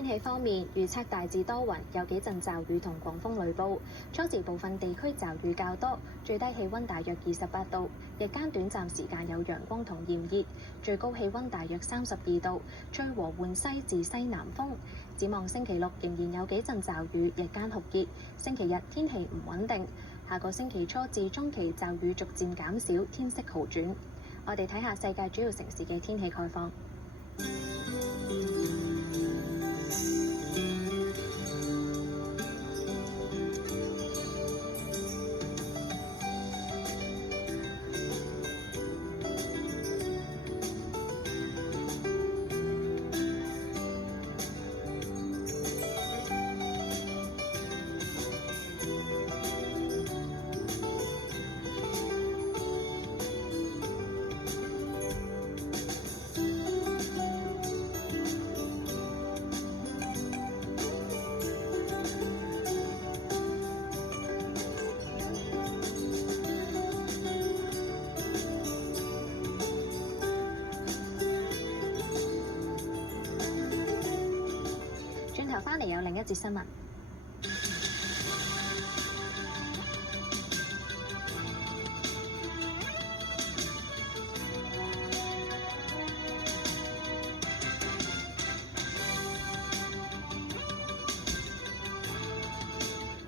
天氣方面，預測大致多雲，有幾陣驟雨同狂風雷暴。初時部分地區驟雨較多，最低氣溫大約28度。日間短暫時間有陽光同炎熱，最高氣溫大約32度，吹和緩西至西南風。展望星期六仍然有幾陣驟雨，日間酷熱。星期日天氣唔穩定，下個星期初至中期驟雨逐漸減少，天色好轉。我哋睇下世界主要城市嘅天氣概況。轉頭返嚟有另一節新聞。